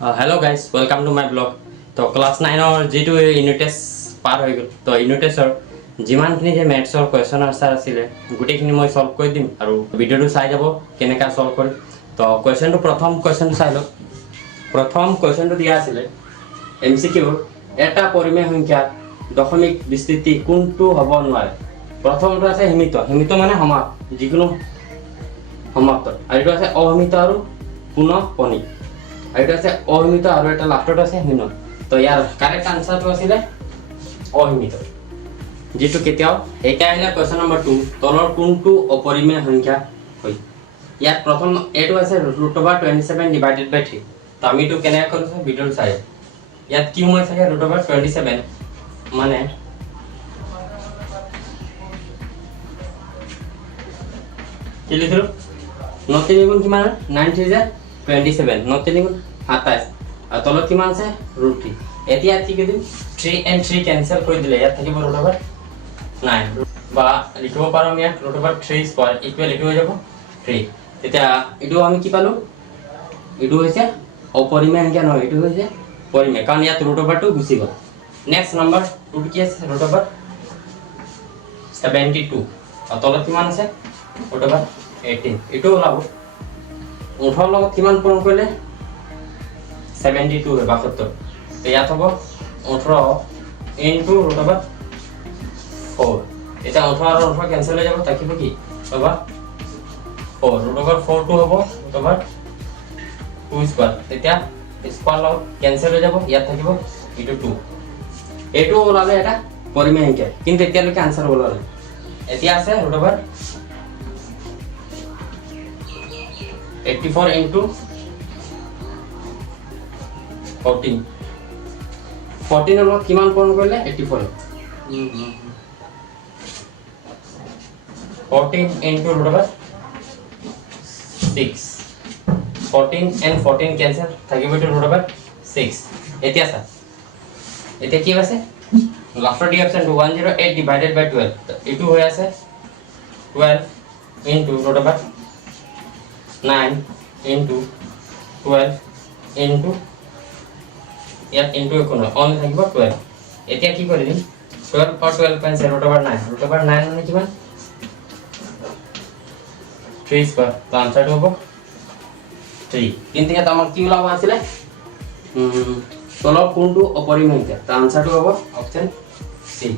Hello guys welcome to my blog. तो class 9 जेटू unit test पार हो गल। तो यूनिट टेस्टर जिमानखिनि जे मैथ्सर क्वेश्चन आंसर आছিলে गुटेखिनि মই সলভ কৰি দিম আৰু ভিডিওটো চাই যাব কেনেকা সলভ কৰি। তো কোৱেশ্চনটো প্ৰথম কোৱেশ্চন চাই লওক। প্ৰথম কোৱেশ্চনটো দিয়া আছিলে এমসিকিউ এটা পৰিমেয় সংখ্যা দশমিক বিস্তৃতি কোনটো হ'ব নোৱাৰে। প্ৰথমটো আছে সীমিত। সীমিত মানে সমাপ্ত, যিকোনো সমাপ্ত। আৰু এটা আছে অসীমিত আৰু পুনঃপণিক। আৰু এটা আছে অসীমিত আৰু এটা লাষ্টত আছে সীমিত। তো ইয়াৰ কাৰেক্ট আনসাৰটো আছিল অসীমিত, যেটো কেতিয়াও এটা আহিলে কোৱেশ্চন নম্বৰ 2 তলৰ কোনটো অপৰিমেয় সংখ্যা হয়। ইয়াত প্ৰথম এটো আছে √27 ডিভাইডেড বাই 3। তো আমি তো কেনে কৰিছো ভিডিওটো চাই। ইয়াত কি মই চাগে √27 মানে কি লিখিলো 9 3 গুণ কিমান 9 3 যে 27 9 3 গুণ 27 আর তলত কিমান আছে √3। এতিয়া কি কৰি দিম 3 and 3 ক্যান্সেল কৰি দিলে ইয়াত থাকিব √9 বা লিখিব পাৰো আমি √3 স্কয়ার ইকুয়াল এটো হৈ যাব 3। তেতিয়া এটো আমি কি পালো এটো হৈছে অপৰিমেয় সংখ্যা নহয়, এটো হৈছে পৰিমেয়, কাৰণ ইয়াত √2 গুচি গল। নেক্সট নাম্বার 2 কি আছে √72 আর তলত কিমান আছে √18 এটো ওলাব 18 লগত কিমান পূৰণ কৰিলে 72 হয় 72। তো ইয়াত হ'ব 18 ইনটু √4। এটা 18 আৰু 18 ক্যান্সেল হৈ যাব, থাকিব কি √4। √4 টো হ'ব √2 স্কয়ার। তেতিয়া স্কয়ার লগত ক্যান্সেল হৈ যাব, ইয়াত থাকিব ইটো 2। এটো ওলালে এটা পৰিমেয় সংখ্যা, কিন্তু এতিয়ালৈকে আনসাৰ ওলালে। এতিয়া আছে √84 ইনটু 14 14 লগত কিমান পূৰণ কৰিলে 84 14 ইনটু √6 14 and 14 ক্যান্সেল থাকিব এটো √6। এতিয়া চা এতিয়া কি আছে লাষ্টৰ ডি অপচন 108 ডিভাইডেড বাই 12। এটো হৈ আছে 12 ইনটু √9 ইনটু 12 ইনটু ইয়াত ইনটু কোন অন থাকিব 12। এতিয়া কি কৰি দিম 12 or 12 ক্যান্সেল √9 মানে কিমান 3 স্কয়াৰ। তো আনসাৰটো হ'ব 3। কিন্তু ইয়াত আমাৰ কি ওলাব আছিল তলৰ কোনটো অপৰিমেয় সংখ্যা। তো আনসাৰটো হ'ব অপচন সি।